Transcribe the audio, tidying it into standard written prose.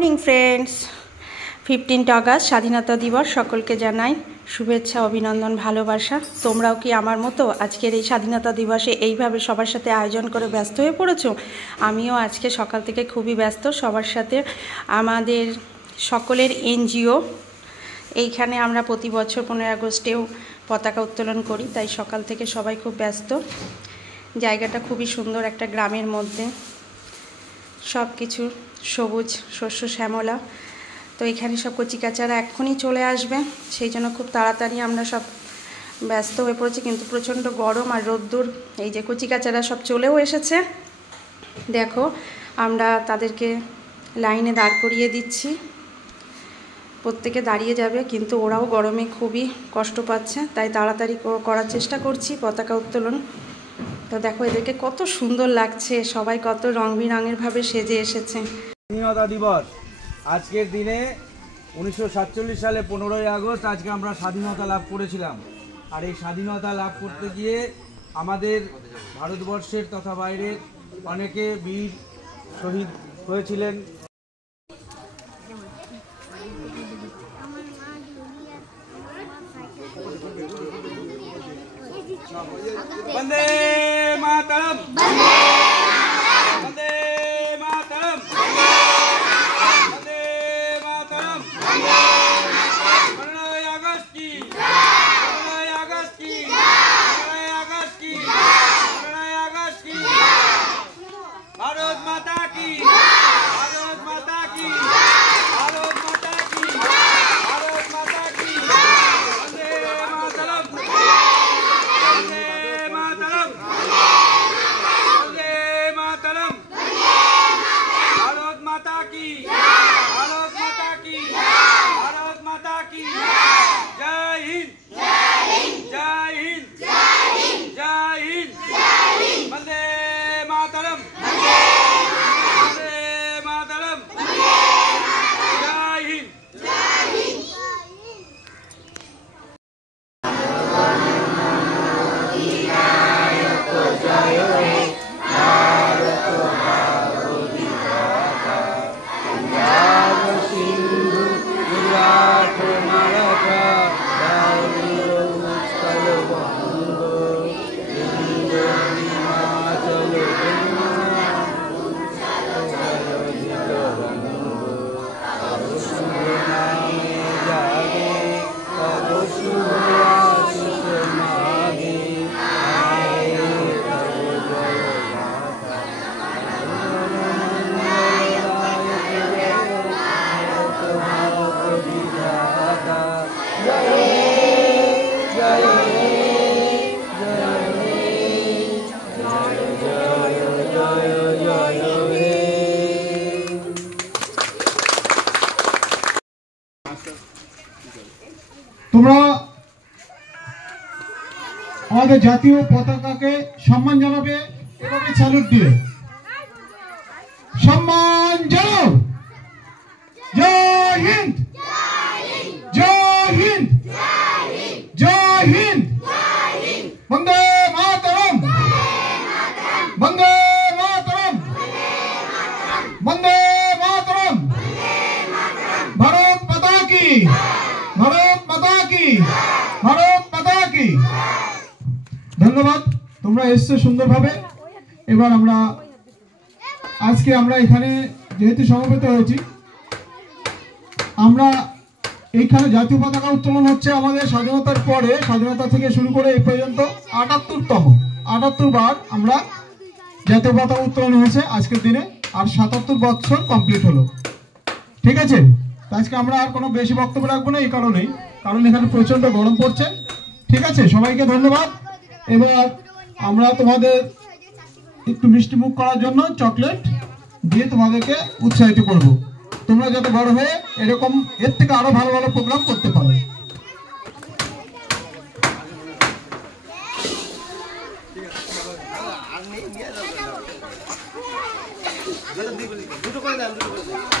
Morning friends, 15 August স্বাধীনতা দিবস। সকলকে জানাই শুভেচ্ছা, অভিনন্দন, ভালোবাসা। তোমরাও কি আমার মতো আজকের এই স্বাধীনতা দিবসে এইভাবে সবার সাথে আয়োজন করে ব্যস্ত হয়ে পড়েছো? আমিও আজকে সকাল থেকে খুবই ব্যস্ত সবার সাথে। আমাদের সকলের এনজিও এইখানে আমরা প্রতি বছর 15 আগস্টেও পতাকা উত্তোলন করি, তাই সকাল থেকে সবাই খুব ব্যস্ত। জায়গাটা খুবই সুন্দর, একটা গ্রামের মধ্যে সব কিছু সবুজ, শস্য শ্যামলা। তো এখানে সব কচিকাচারা এক্ষুনি চলে আসবে, সেই জন্য খুব তাড়াতাড়ি আমরা সব ব্যস্ত হয়ে পড়েছি। কিন্তু প্রচণ্ড গরম আর রোদ্দুর। এই যে কচিকাচারা সব চলেও এসেছে, দেখো আমরা তাদেরকে লাইনে দাঁড় করিয়ে দিচ্ছি। প্রত্যেকে দাঁড়িয়ে যাবে, কিন্তু ওরাও গরমে খুবই কষ্ট পাচ্ছে, তাই তাড়াতাড়ি করার চেষ্টা করছি পতাকা উত্তোলন। তো দেখো এদেরকে কত সুন্দর লাগছে, সবাই কত রং বেরঙের ভাবে সেজে এসেছে। স্বাধীনতা দিবস আজকের দিনে 1947 সালে 15ই আগস্ট আজকে আমরা স্বাধীনতা লাভ করেছিলাম। আর এই স্বাধীনতা লাভ করতে গিয়ে আমাদের ভারতবর্ষের তথা বাইরের অনেকে বীর শহীদ হয়েছিলেন। বন্দে মাতরম, বন্দে মাতরম, বন্দে মাতরম। 15 আগস্ট কি, 15 আগস্ট কি, 15 আগস্ট কি, 15 আগস্ট কি। ভারত মাতা কি, ভারত মাতা কি, ভারত মাতা কি, ভারত মাতা কি। বন্দে মাতরম, বন্দে মাতরম, বন্দে মাতরম। ভারত মাতা কি, ভারত মাতা কি, ভারত মাতা কি। জয় হিন্দ, জয় হিন্দ, জয় হিন্দ। বন্দে মাতরম, বন্দে মাতরম, জয় হিন্দ। তোমরা আমাদের জাতীয় পতাকাকে সম্মান জানাবে, এভাবে স্যালুট দিয়ে সম্মান জানাও। জয় হিন্দ, জয় হিন্দ, জয় হিন্দ। বন্দে মাতরম, বন্দে মাতরম, বন্দে মাতরম। ভারত মাতা কি, ভারত মাতা কি, ভারত মাতা কি। ধন্যবাদ, তোমরা এসছো সুন্দরভাবে। এবার আজকে আমরা এখানে যেহেতু সমবেত হয়েছি, আমরা এইখানে জাতীয় পতাকা উত্তোলন হচ্ছে আমাদের স্বাধীনতার পরে, স্বাধীনতা থেকে শুরু করে এই পর্যন্ত 78 বার আমরা জাতীয় পতাকা উত্তোলন হয়েছে আজকের দিনে। আর 77 বছর কমপ্লিট হলো। ঠিক আছে, আজকে আমরা আর কোনো বেশি বক্তব্য রাখবো না, এই কারণেই, কারণ এখানে প্রচন্ড গরম পড়ছে। ঠিক আছে, সবাইকে ধন্যবাদ। এবার আমরা তোমাদের একটু মিষ্টি মুখ করার জন্য চকলেট দিয়ে তোমাদেরকে উৎসাহিত করব, তোমরা যাতে বড় হয়ে এরকম এর থেকে আরো ভালো ভালো প্রোগ্রাম করতে পারো। দুটো করে দেন, দুটো করে দেন।